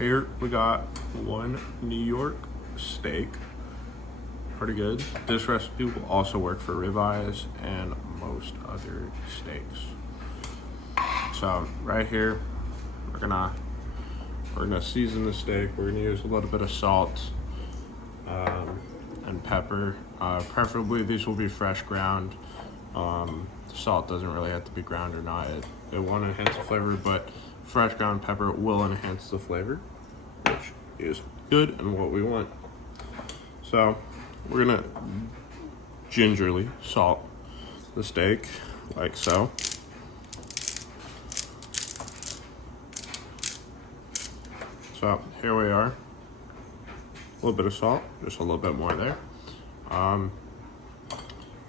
Here we got one New York steak. Pretty good. This recipe will also work for ribeyes and most other steaks. So right here, we're gonna season the steak. We're gonna use a little bit of salt and pepper. Preferably these will be fresh ground. Salt doesn't really have to be ground or not. It won't enhance the flavor, but fresh ground pepper will enhance the flavor, which is good and what we want. So we're gonna gingerly salt the steak like so. So here we are. A little bit of salt, just a little bit more there. You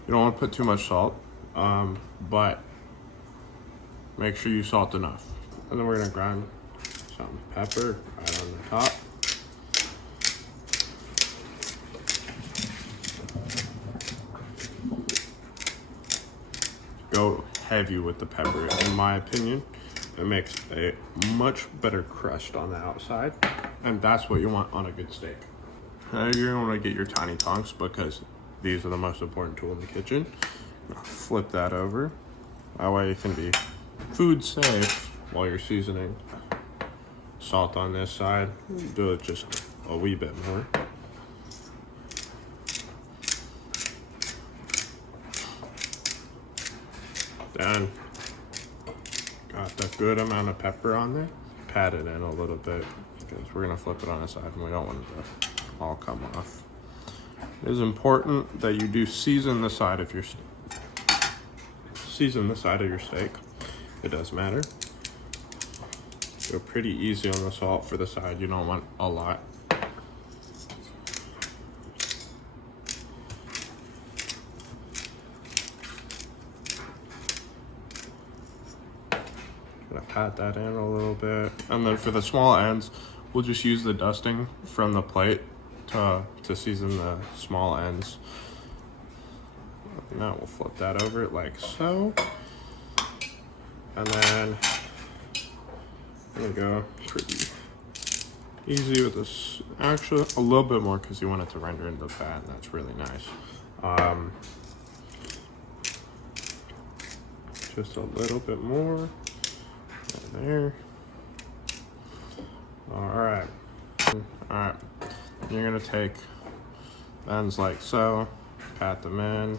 don't want to put too much salt, but make sure you salt enough. And then we're gonna grind some pepper right on the top. Go heavy with the pepper, in my opinion. It makes a much better crust on the outside, and that's what you want on a good steak. You're gonna wanna get your tiny tongs because these are the most important tool in the kitchen. Flip that over. That way you can be food safe while you're seasoning. Salt on this side, do it just a wee bit more. Then got the good amount of pepper on there. Pat it in a little bit because we're gonna flip it on the side and we don't want it to all come off. It is important that you do season the side of your steak. Season the side of your steak. It does matter. Go pretty easy on the salt for the side. You don't want a lot. Gonna pat that in a little bit. And then for the small ends, we'll just use the dusting from the plate to season the small ends. Now we'll flip that over like so. And then there we go, pretty easy with this. Actually, a little bit more because you want it to render into the fat, and that's really nice. Just a little bit more. Right there. All right. You're gonna take ends like so, pat them in.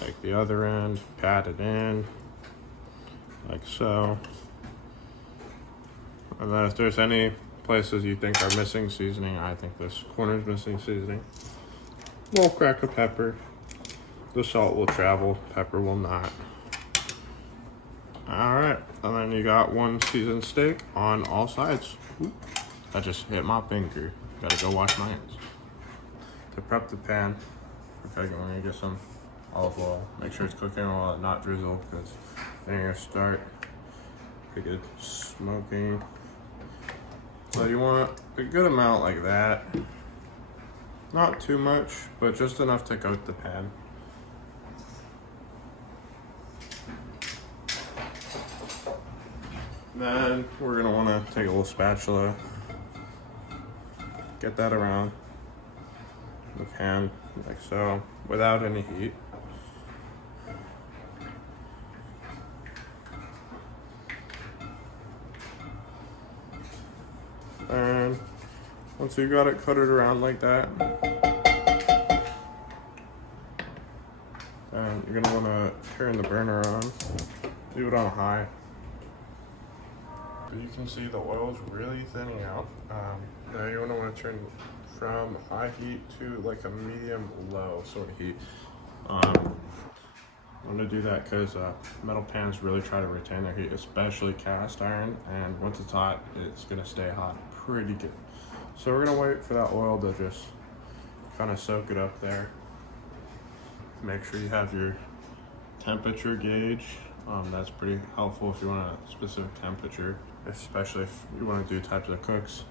Take the other end, pat it in, like so. And then if there's any places you think are missing seasoning, I think this corner's missing seasoning. Little crack of pepper. The salt will travel, pepper will not. All right, and then you got one seasoned steak on all sides. Ooh, I just hit my finger. Gotta go wash my hands. To prep the pan, okay, we're gonna get some olive oil. Make sure it's cooking oil, not drizzle, because then you're gonna start pretty good smoking. So you want a good amount like that. Not too much, but just enough to coat the pan. Then we're gonna wanna take a little spatula, get that around the pan like so, without any heat. And once you got it coated around like that, and you're gonna wanna turn the burner on, leave it on high. You can see the oil's really thinning out. Now you wanna turn from high heat to like a medium low sort of heat. I'm gonna do that because metal pans really try to retain their heat, especially cast iron, and once it's hot, it's gonna stay hot pretty good. So we're gonna wait for that oil to just kind of soak it up there. Make sure you have your temperature gauge. That's pretty helpful if you want a specific temperature, especially if you want to do types of cooks.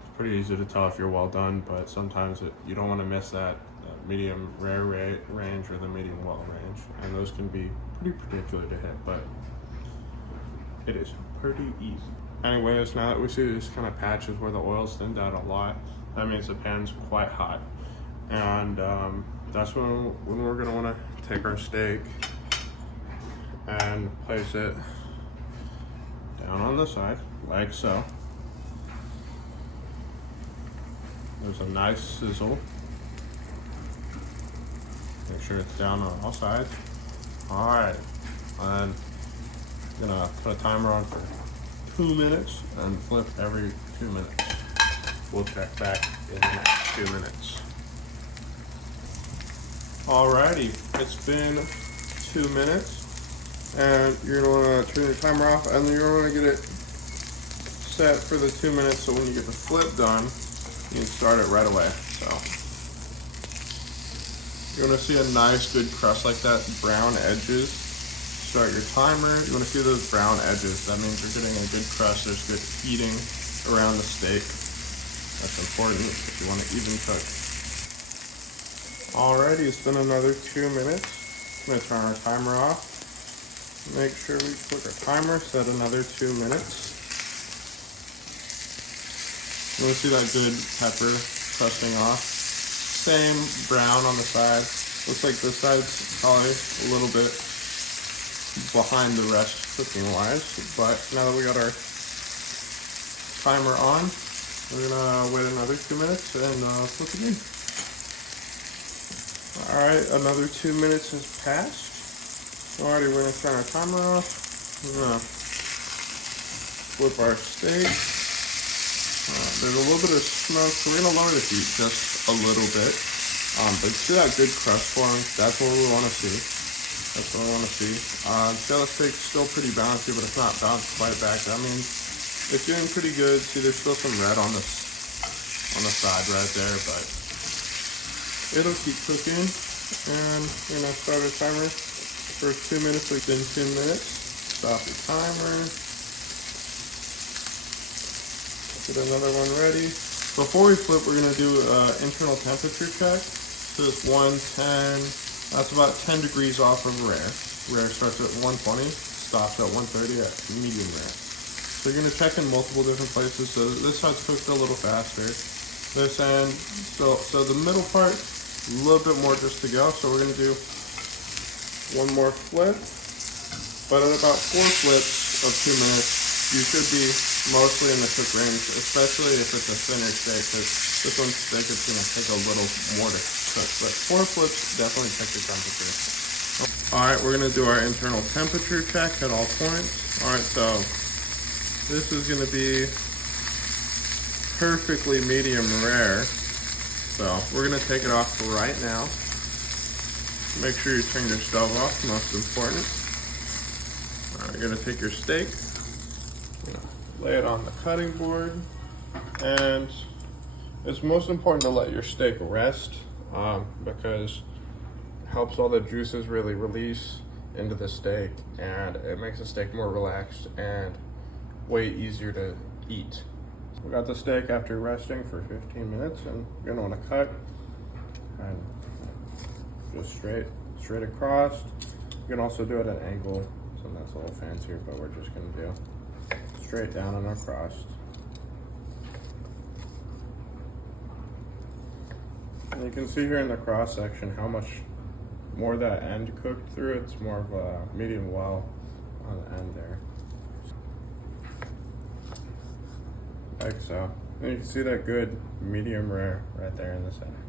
It's pretty easy to tell if you're well done, but sometimes you don't want to miss that medium rare range or the medium well range, and those can be pretty particular to hit, but it is pretty easy. Anyways, now that we see these kind of patches where the oil's thinned out a lot, that means the pan's quite hot. And that's when we're gonna wanna take our steak and place it down on the side, like so. There's a nice sizzle. Make sure it's down on all sides. All right, and I'm gonna put a timer on for 2 minutes and flip every 2 minutes. We'll check back in the next 2 minutes. Alrighty, it's been 2 minutes, and you're gonna wanna turn your timer off, and then you're gonna wanna get it set for the 2 minutes, so when you get the flip done, you can start it right away. So you wanna see a nice good crust like that, brown edges. Start your timer. You wanna see those brown edges. That means you're getting a good crust. There's good heating around the steak. That's important if you want to even cook. Alrighty, it's been another 2 minutes. I'm gonna turn our timer off. Make sure we click our timer, set another 2 minutes. You wanna see that good pepper crusting off. Same brown on the side. Looks like this side's probably a little bit behind the rest cooking wise, but now that we got our timer on, we're gonna wait another 2 minutes and flip again. Alright, another 2 minutes has passed. Alrighty, we're gonna turn our timer off. We're gonna flip our steak. There's a little bit of smoke, so we're gonna lower the heat just a little bit. But see that good crust forming? That's what we wanna see. That's what I wanna see. See how the steak's still pretty bouncy, but it's not bounced quite back. That means it's doing pretty good. See, there's still some red on the side right there, but it'll keep cooking. And we're gonna start our timer. First 2 minutes, within 2 minutes. Stop your timer. Get another one ready. Before we flip, we're gonna do an internal temperature check. So it's 110. That's about 10 degrees off of rare. Rare starts at 120, stops at 130 at medium rare. So you're gonna check in multiple different places. So this side's cooked a little faster. This end, so the middle part, a little bit more just to go. So we're gonna do one more flip. But at about 4 flips of 2 minutes, you should be mostly in the cook range, especially if it's a thinner steak, because this one's thick, it's gonna take a little more to cook. But 4 flips, definitely check your temperature. Alright, we're gonna do our internal temperature check at all points. Alright, so this is gonna be perfectly medium rare. So we're gonna take it off right now. Make sure you turn your stove off, most important. Alright, you're gonna take your steak, lay it on the cutting board, and it's most important to let your steak rest because it helps all the juices really release into the steak, and it makes the steak more relaxed and way easier to eat. We got the steak after resting for 15 minutes, and you're gonna want to cut and just straight across. You can also do it at an angle, so that's a little fancier, but we're just gonna do straight down and across. And you can see here in the cross section how much more that end cooked through. It's more of a medium well on the end there. Like so. And you can see that good medium rare right there in the center.